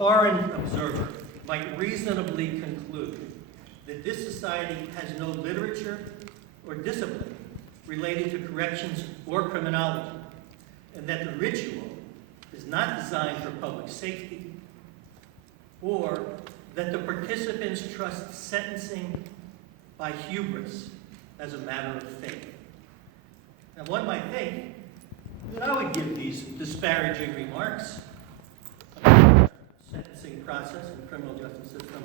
foreign observer might reasonably conclude that this society has no literature or discipline related to corrections or criminology, and that the ritual is not designed for public safety, or that the participants trust sentencing by hubris as a matter of faith. Now, one might think that I would give these disparaging remarks about the sentencing process and criminal justice system,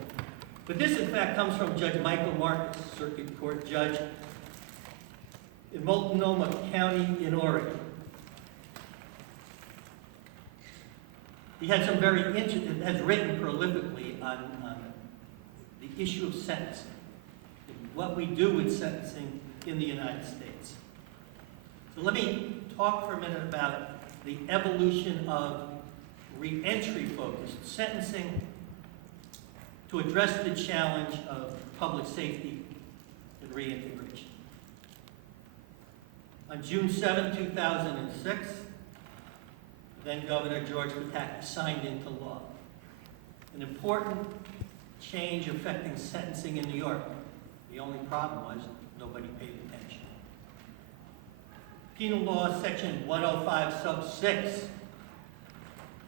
but this, in fact, comes from Judge Michael Marcus, Circuit Court Judge in Multnomah County in Oregon. He had some has written prolifically on the issue of sentencing, what we do with sentencing in the United States. So let me talk for a minute about the evolution of re-entry-focused sentencing to address the challenge of public safety and reintegration. On June 7, 2006, then Governor George Pataki signed into law an important change affecting sentencing in New York. The only problem was nobody paid attention. Penal Law Section 105 sub 6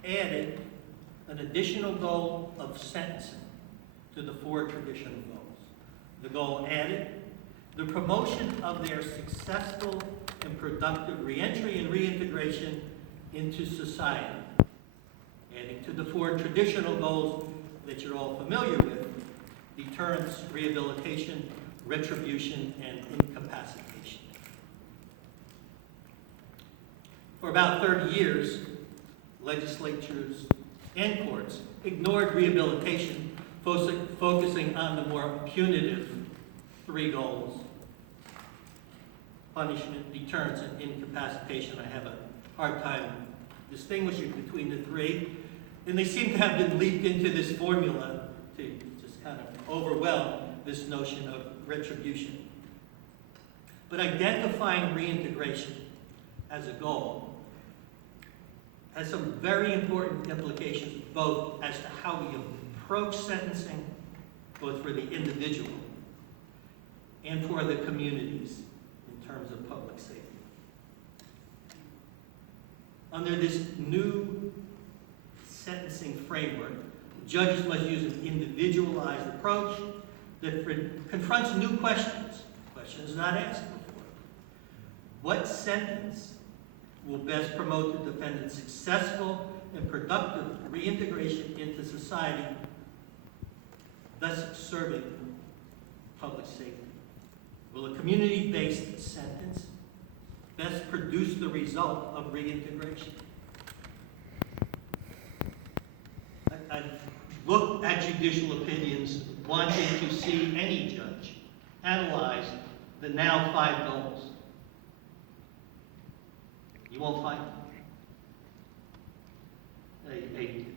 added an additional goal of sentencing to the four traditional goals. The goal added the promotion of their successful and productive reentry and reintegration into society, adding to the four traditional goals that you're all familiar with: deterrence, rehabilitation, retribution, and incapacitation. For about 30 years, legislatures and courts ignored rehabilitation, focusing on the more punitive three goals: punishment, deterrence, and incapacitation. I have a hard time distinguishing between the three, and they seem to have been leaked into this formula to just kind of overwhelm this notion of retribution. But identifying reintegration as a goal has some very important implications, both as to how we approach sentencing, both for the individual and for the communities in terms of public safety. Under this new sentencing framework, judges must use an individualized approach that confronts new questions not asked before. What sentence will best promote the defendant's successful and productive reintegration into society, thus serving public safety? Will a community-based sentence best produce the result of reintegration? I've looked at judicial opinions wanting to see any judge analyze the now 5 goals. You won't find them.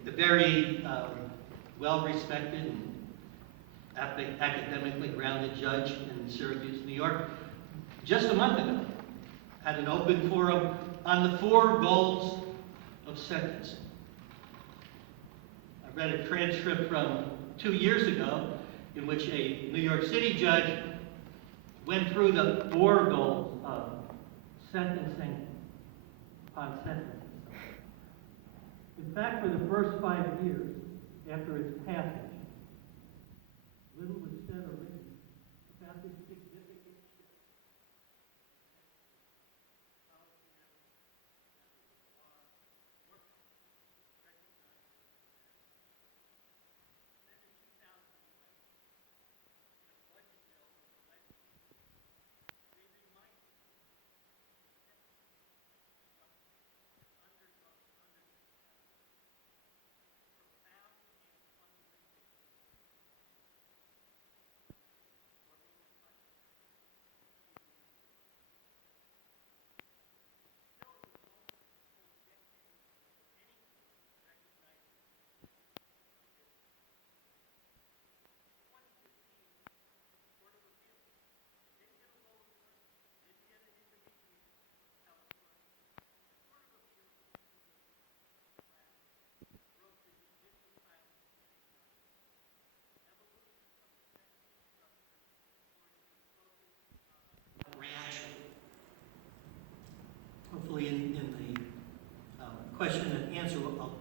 A very well-respected and academically grounded judge in Syracuse, New York, just a month ago, had an open forum on the 4 goals of sentencing. I read a transcript from 2 years ago in which a New York City judge went through the 4 goals of sentencing upon sentencing. In fact, for the first 5 years after its passage, little was said or written about this significant shift.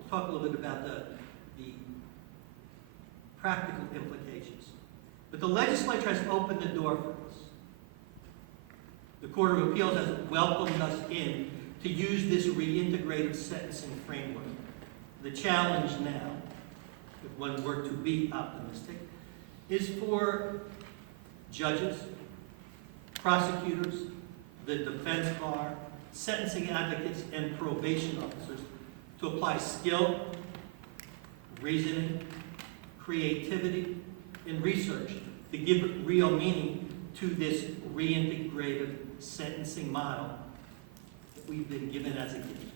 talk a little bit about the practical implications. But the legislature has opened the door for us. The Court of Appeals has welcomed us in to use this reintegrated sentencing framework. The challenge now, if one were to be optimistic, is for judges, prosecutors, the defense bar, sentencing advocates, and probation officers to apply skill, reasoning, creativity, and research to give real meaning to this reintegrated sentencing model that we've been given as a gift.